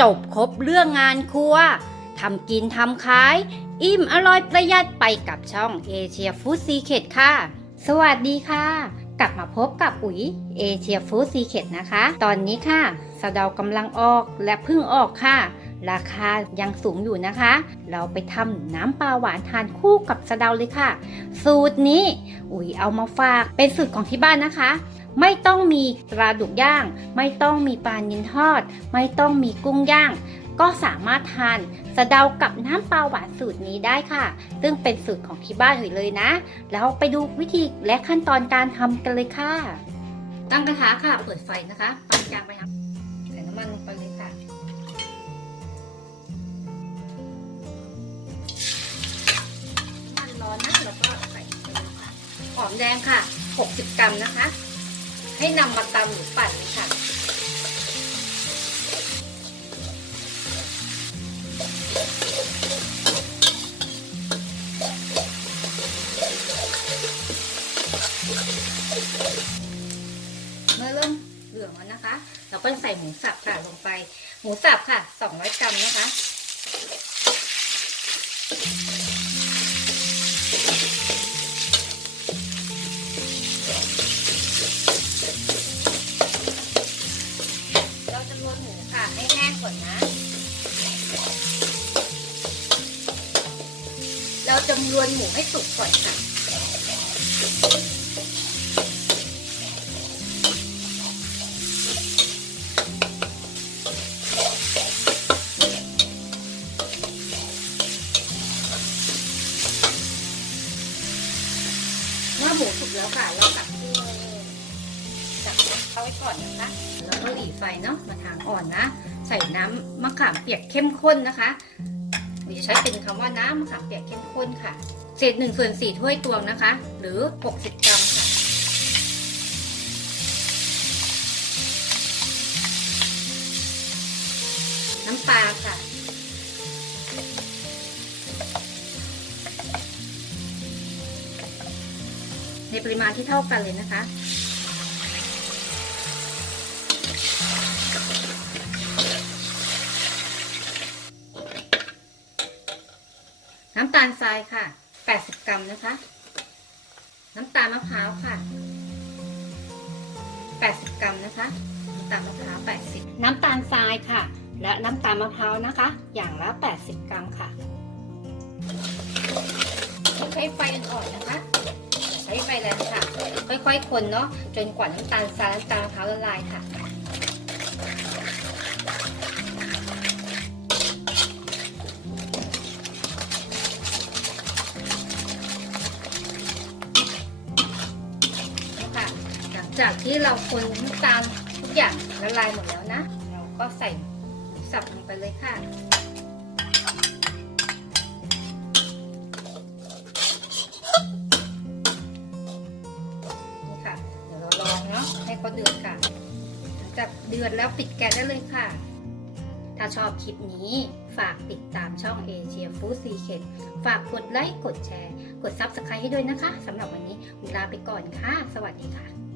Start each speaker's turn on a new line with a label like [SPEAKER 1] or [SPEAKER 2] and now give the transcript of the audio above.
[SPEAKER 1] จบครบเรื่องงานครัวทำกินทำขาย อิ่มอร่อยประหยัดไปกับช่องเอเชียฟู้ดซีเค t ค่ะ สวัสดีค่ะ กลับมาพบกับอุ๋ยเอเชียฟู้ดซีเค t นะคะ ตอนนี้ค่ะสะเดากำลังออกและเพิ่งออกค่ะ ราคายังสูงอยู่นะคะ เราไปทำน้ำปลาหวานทานคู่กับสะเดาเลยค่ะ สูตรนี้อุ๋ยเอามาฝากเป็นสูตรของที่บ้านนะคะ ไม่ต้องมีปลาดุกย่าง ไม่ต้องมีปลานินทอด ไม่ต้องมีกุ้งย่าง ก็สามารถทานสะเดากับน้ำปลาหวานสูตรนี้ได้ค่ะ ซึ่งเป็นสูตรของที่บ้านอุ๋ยเลยนะ แล้วไปดูวิธีและขั้นตอนการทำกันเลยค่ะ ตั้งกระทะค่ะ เปิดไฟนะคะปานกลางไปครับใส่น้ำมันลงไปเลยค่ะน้ำมันร้อนนะแล้วก็ใส่หอมแดงค่ะ 60 กรัมนะคะ ให้นำมาตำหรือปั่นค่ะ เมื่อเริ่มเหลืองแล้วนะคะ เราก็จะใส่หมูสับค่ะลงไป หมูสับค่ะ200กรัมนะคะ เราจะรวนหมูค่ะ ให้แห้งก่อนนะ เราจะรวนหมูให้สุกก่อนค่ะเมื่อหมูสุกแล้วค่ะ เราตักขึ้นเลยจับเข้าไว้ก่อนนะคะ แล้วก็หลีไฟเนาะมาทางอ่อนนะ ใส่น้ำมะขามเปียกเข้มข้นนะคะ หรือจะใช้เป็นคำว่าน้ำมะขามเปียกเข้มข้นค่ะ เศษหนึ่งส่วนสี่ถ้วยตวงนะคะ หรือ 60 กรัมค่ะ น้ำปลาค่ะ ในปริมาณที่เท่ากันเลยนะคะ น้ำตาลทรายค่ะ 80 กรัมนะคะ น้ำตาลมะพร้าวค่ะ 80 กรัมนะคะ น้ำตาลมะพร้าว 80 น้ำตาลทรายค่ะ และน้ำตาลมะพร้าวนะคะ อย่างละ 80 กรัมค่ะใช้ไฟอ่อนๆนะคะ ใช้ไฟแรงค่ะ ค่อยๆ คนเนาะ จนกว่าน้ำตาลทรายน้ำตาลมะพร้าวละลายค่ะ จากที่เราคนน้ำตาลทุกอย่างละลายหมดแล้วนะ เราก็ใส่สับลงไปเลยค่ะนี่ค่ะ เดี๋ยวเราลองเนาะให้เขาเดือดค่ะหลังจากเดือดแล้วปิดแก๊สได้เลยค่ะ ถ้าชอบคลิปนี้ฝากติดตามช่องเอเชียฟู้ดซีเคฝากกดไลค์ กดแชร์ กด Subscribe ให้ด้วยนะคะสำหรับวันนี้เวลาไปก่อนค่ะ สวัสดีค่ะ